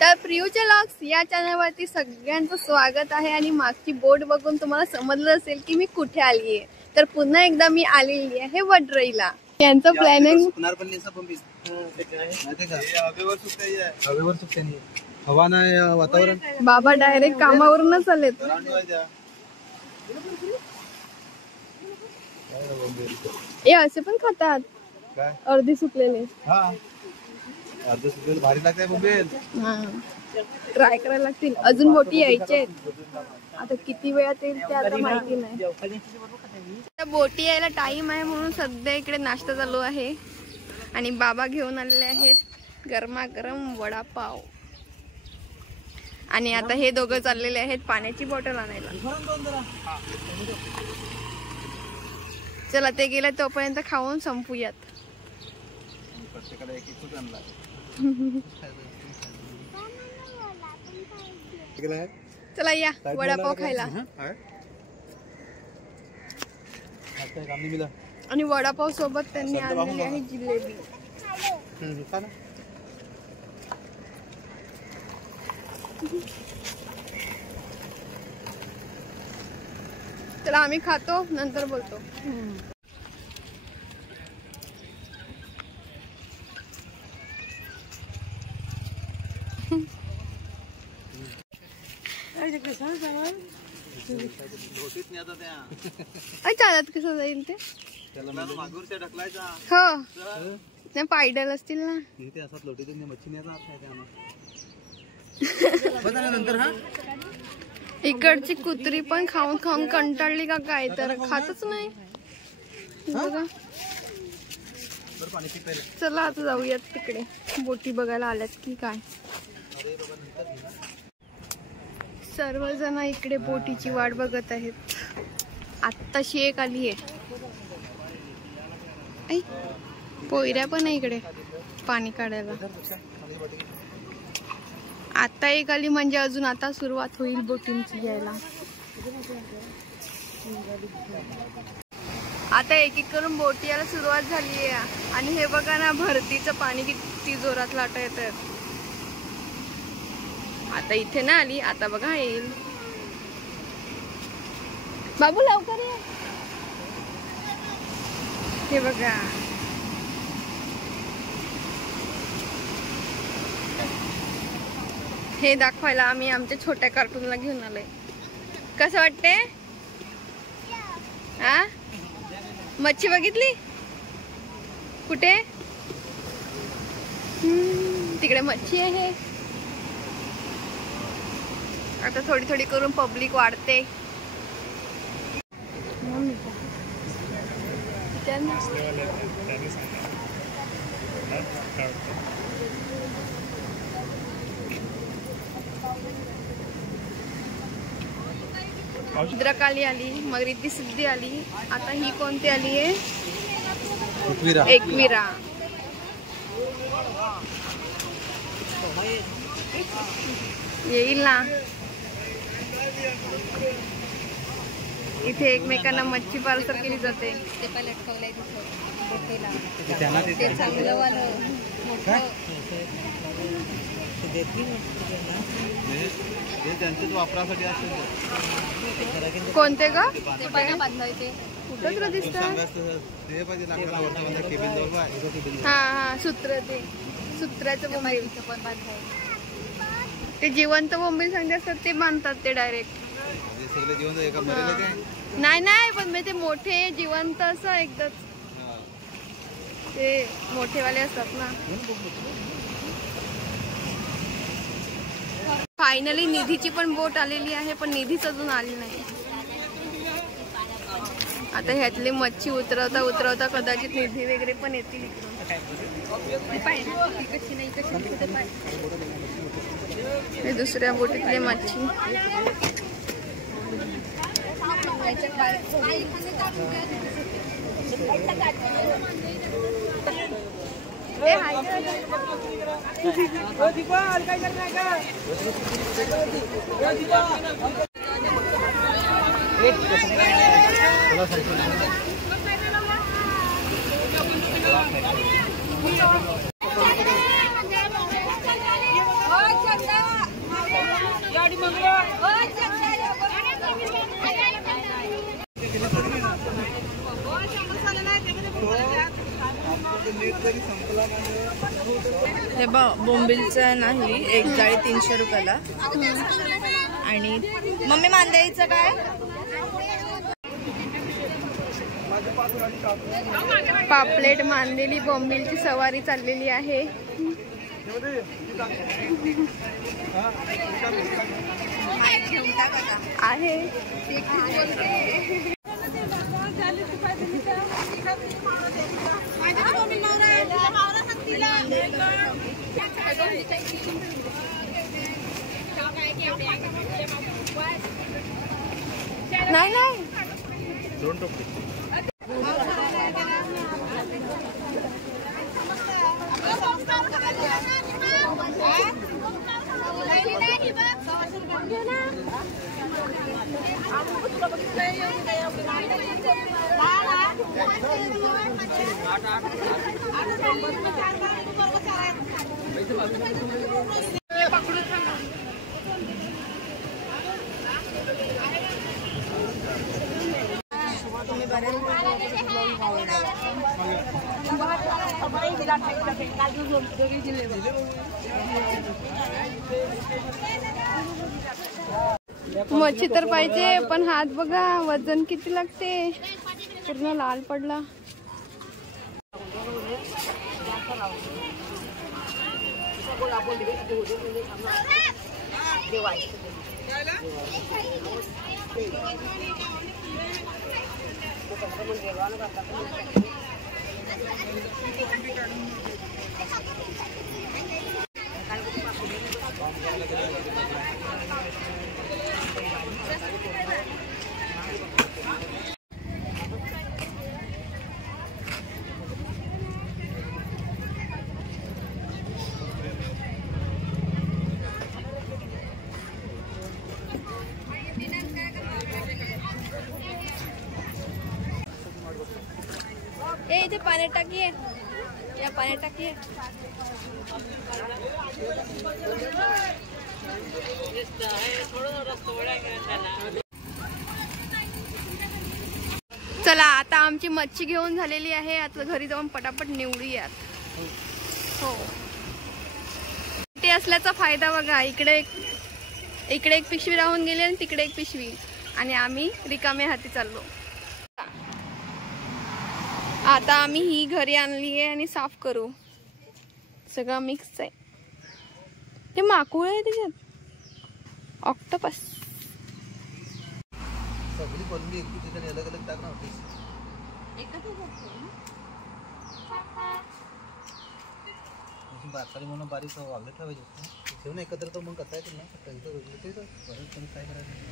तर प्रियूचे लॉग्स या चॅनलवरती सगळ्यांचं स्वागत आहे आणि मागची बोट बघून तुम्हाला समजलं असेल की मी कुठे आली आहे. तर पुन्हा एकदा मी आलेली आहे वडराईला. यांचं प्लॅनिंग हवा नाही वातावरण. बाबा डायरेक्ट कामावरूनच आलेत. हे असे पण खातात अर्धी सुकलेले. भारी लागते बोंबील. ट्राय करायला लागतील. अजून बोटी यायच्या आहेत. आता किती वेळात येईल ते आता माहिती नाही. बोटी यायला टाइम आहे म्हणून सध्या इकडे नाश्ता चालू आहे आणि बाबा घेऊन आलेले आहेत गरमागरम वडापाव. आणि आता हे दोघं चाललेले आहेत पाण्याची बॉटल आणायला. चला ते गेले तोपर्यंत खाऊन संपूयात. चला या वडापाव खायला. आणि वडापाव सोबत त्यांनी आणलेली आहे जिलेबी. चला आम्ही खातो नंतर बोलतो. चालत कसं जाईल ते. हो नाही पायडल असतील ना. इकडची कुत्री पण खाऊन खाऊन कंटाळली का काय तर खातच नाही. चला आता जाऊयात तिकडे. बोटी बघायला आल्यात की काय. सर्वजण इकडे बोटीची वाट बघत आहेत. आत्ताशी एक आली आहे. पोयऱ्या पण आहे इकडे पाणी काढायला. आता एक आली म्हणजे अजून आता सुरुवात होईल बोटिंगची यायला. आता एक एक करून बोटी यायला सुरुवात झाली आहे. आणि हे बघा ना भरतीचं पाणी किती जोरात लाटा येतात. आता इथे ना आली आता बघा येईल. बाबू लवकर ये. हे बघा हे दाखवायला आम्ही आमच्या छोट्या कार्टूनला घेऊन आलोय. कसं वाटते? हा मच्छी बघितली कुठे? तिकडे मच्छी आहे. आता थोडी थोडी करून पब्लिक वाढते. भद्रकाली आली मग रिद्धी सिद्धी आली. आता ही कोणती आली आहे? एकविरा. येईल ना. इथे एकमेकांना मच्छी पार्सल केली जाते. कोणते ग? कुठं दिसतात? हा हा सूत्र ते सूत्राचं बोंबील. ते जिवंत बोंबील सांगते असतात ते बांधतात ते डायरेक्ट. नाही नाही पण मी ते मोठे जिवंत असं एकदाच ते मोठेवाले असतात ना. फायनली निधीची पण बोट आलेली आहे पण निधीच अजून आली नाही. आता ह्यातली मच्छी उतरवता उतरवता कदाचित निधी वगैरे पण येतील इकडून. हे दुसऱ्या बोटीतली मच्छी. ते हाय हे बोंबिलचं नाही, एक जाळी 300 रुपयाला. आणि मम्मी मांदेईचं काय? पापलेट मांदेली बोंबिलची सवारी चाललेली आहे. आहे नाही नाही मच्छी तर पाहिजे, पण हात बघा वजन किती लागते, पूर्ण लाल पडला. इथे पाण्यात टाकी आहे, या पाण्यात टाकी आहे. चला आता आमची मच्छी घेऊन झालेली आहे. आता घरी जाऊन पटापट निवडूयात. हो ते असल्याचा फायदा बघा, इकडे एक पिशवी राहून गेली आणि तिकडे एक पिशवी, आणि आम्ही रिकामे हाती चाललो. आता आम्ही ही घरी आणली आहे आणि साफ करू. सगळं मिक्स आहे. ते माकुळ आहे त्याच्यात, ऑक्टोपस. सगळी कोलंबी एक ठिकाणी अलग अलग टाकणार होतीस. बारकाली म्हणून बारीक वागले ठेवायचे ठेवून एकत्र, तर मग करता येतील ना. त्यांचं वेगळं ते बरंच काय करायचं.